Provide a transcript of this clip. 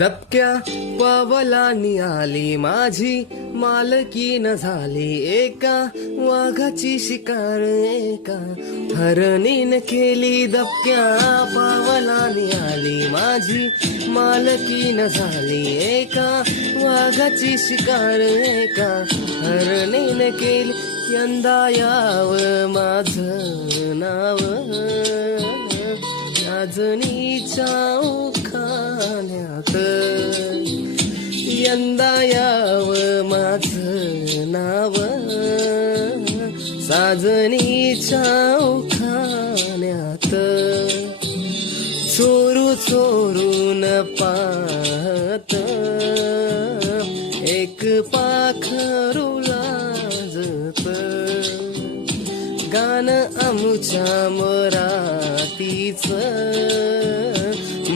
दबक्या पावलानी आली माझी मालकी न झाली एका वाघाची शिकार एका. हरणीन केली दबक्या पावलानी आली माझी मालकी न झाली एका वाघाची शिकार एका. हरणीन केली यंदा याव माझं नाव. याजनीच्या खाण्यात यंदा याव माझं नाव. साजनीच्या खाण्यात चोरू चोरून पाहत. एक पाखरू लाजत गाणं आमच्या मराठीच.